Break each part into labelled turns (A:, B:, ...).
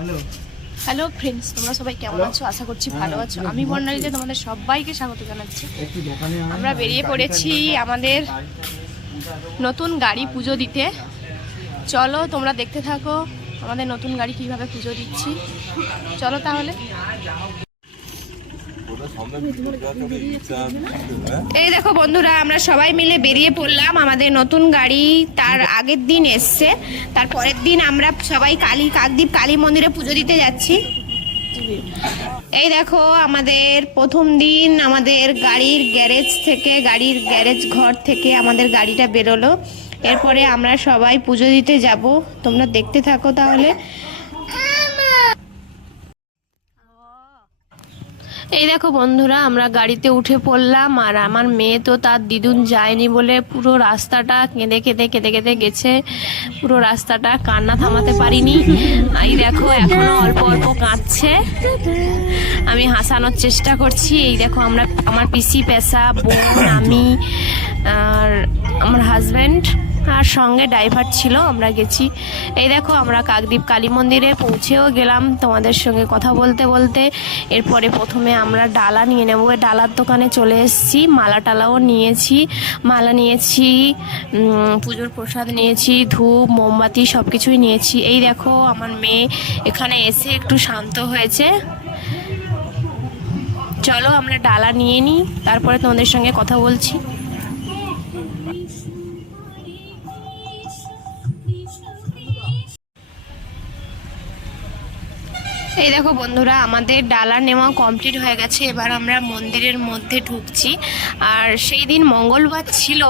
A: Hello
B: hello friends তোমরা সবাই কেমন আছো? আশা করছি ভালো আছো। আমি বর্ণালীতে তোমাদের সবাইকে স্বাগত জানাচ্ছি। আমরা বেরিয়ে পড়েছি আমাদের নতুন গাড়ি পুজো দিতে। চলো তোমরা দেখতে থাকো আমাদের নতুন গাড়ি কীভাবে পুজো দিচ্ছি। চলো তাহলে। এই দেখো বন্ধুরা, আমরা সবাই মিলে বেরিয়ে পড়লাম। আমাদের নতুন গাড়ি তার আগের দিন এসছে। তার পরের দিন আমরা সবাই কালী কাকদ্বীপ কালী মন্দিরে পুজো দিতে যাচ্ছি। এই দেখো, আমাদের প্রথম দিন আমাদের গাড়ির গ্যারেজ থেকে, গাড়ির গ্যারেজ ঘর থেকে আমাদের গাড়িটা বেরোলো। এরপরে আমরা সবাই পুজো দিতে যাব। তোমরা দেখতে থাকো তাহলে। এই দেখো বন্ধুরা, আমরা গাড়িতে উঠে পড়লাম, আর আমার মেয়ে তো তার দিদুন যায়নি বলে পুরো রাস্তাটা কেঁদে কেঁদে কেঁদে কেঁদে গেছে। পুরো রাস্তাটা কান্না থামাতে পারিনি। এই দেখো, এখনও অল্প অল্প কাঁদছে। আমি হাসানোর চেষ্টা করছি। এই দেখো, আমরা, আমার পিসি পেশা, বোন, আমি, আর আমার হাজব্যান্ড আর সঙ্গে ড্রাইভার ছিল, আমরা গেছি। এই দেখো, আমরা কাকদ্বীপ কালী মন্দিরে পৌঁছেও গেলাম তোমাদের সঙ্গে কথা বলতে বলতে। এরপরে প্রথমে আমরা ডালা নিয়ে নেব। ডালার দোকানে চলে এসেছি, মালা টালাও নিয়েছি। মালা নিয়েছি পুজোর প্রসাদ নিয়েছি, ধূপ, মোমবাতি সব কিছুই নিয়েছি। এই দেখো, আমার মেয়ে এখানে এসে একটু শান্ত হয়েছে। চলো, আমরা ডালা নিয়ে নিই, তারপরে তোমাদের সঙ্গে কথা বলছি। এই দেখো বন্ধুরা, আমাদের ডালা নেওয়া কমপ্লিট হয়ে গেছে। এবার আমরা মন্দিরের মধ্যে ঢুকছি। আর সেই দিন মঙ্গলবার ছিল,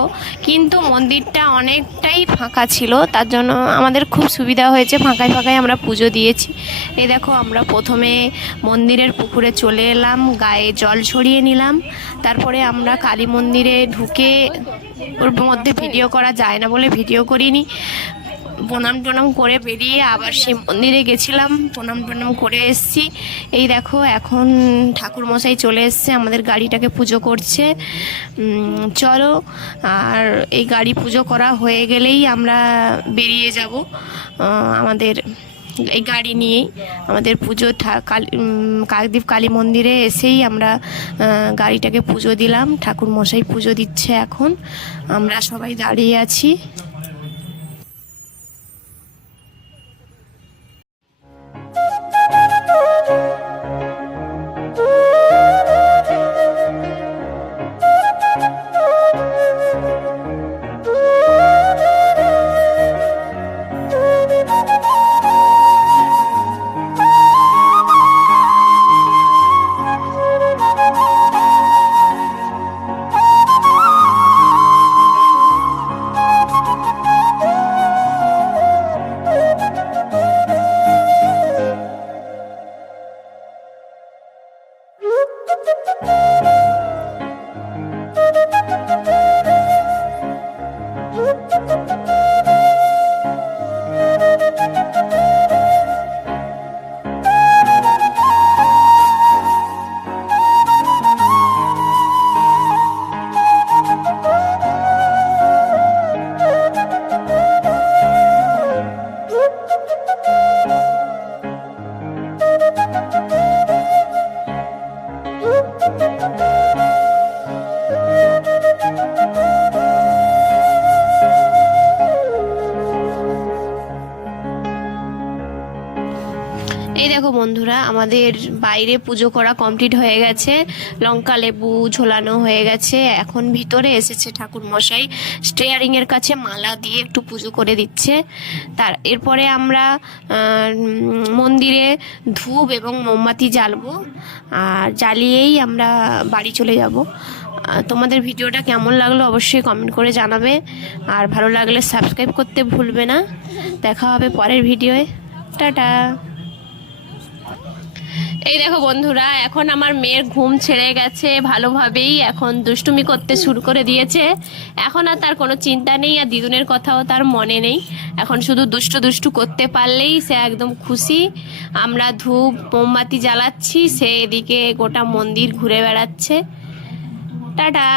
B: কিন্তু মন্দিরটা অনেকটাই ফাঁকা ছিল। তার জন্য আমাদের খুব সুবিধা হয়েছে, ফাঁকায় ফাঁকায় আমরা পুজো দিয়েছি। এই দেখো, আমরা প্রথমে মন্দিরের পুকুরে চলে এলাম, গায়ে জল ছড়িয়ে নিলাম। তারপরে আমরা কালী মন্দিরে ঢুকে ওর মধ্যে ভিডিও করা যায় না বলে ভিডিও করিনি। প্রণাম টনাম করে বেরিয়ে আবার সেই মন্দিরে গেছিলাম। প্রণাম টনাম করে এসেছি। এই দেখো, এখন ঠাকুর মশাই চলে এসছে, আমাদের গাড়িটাকে পুজো করছে। চলো, আর এই গাড়ি পুজো করা হয়ে গেলেই আমরা বেরিয়ে যাব আমাদের এই গাড়ি নিয়েই। আমাদের পুজো কাকদ্বীপ কালী মন্দিরে এসেই আমরা গাড়িটাকে পুজো দিলাম। ঠাকুর মশাই পুজো দিচ্ছে এখন। আমরা সবাই দাঁড়িয়ে আছি। এই দেখো বন্ধুরা, আমাদের বাইরে পুজো করা কমপ্লিট হয়ে গেছে। লঙ্কা লেবু ঝোলানো হয়ে গেছে। এখন ভিতরে এসেছে ঠাকুর মশাই স্টেয়ারিং এর কাছে মালা দিয়ে একটু পুজো করে দিচ্ছে। তার, এরপরে আমরা মন্দিরে ধূপ এবং মোমবাতি জ্বালবো। আর জ্বালিয়েই আমরা বাড়ি চলে যাব। তোমাদের ভিডিওটা কেমন লাগল অবশ্যই কমেন্ট করে জানাবে। আর ভালো লাগলে সাবস্ক্রাইব করতে ভুলবে না। দেখা হবে পরের ভিডিওয়ে। টাটা! এই দেখো বন্ধুরা, এখন আমার মেয়ের ঘুম ছেড়ে গেছে ভালোভাবেই, এখন দুষ্টুমি করতে শুরু করে দিয়েছে। এখন আর তার কোনো চিন্তা নেই, আর দিদুনের কথাও তার মনে নেই। এখন শুধু দুষ্টু দুষ্টু করতে পারলেই সে একদম খুশি। আমরা ধূপ, মোমবাতি জ্বালাচ্ছি, সে এদিকে গোটা মন্দির ঘুরে বেড়াচ্ছে। টাটা।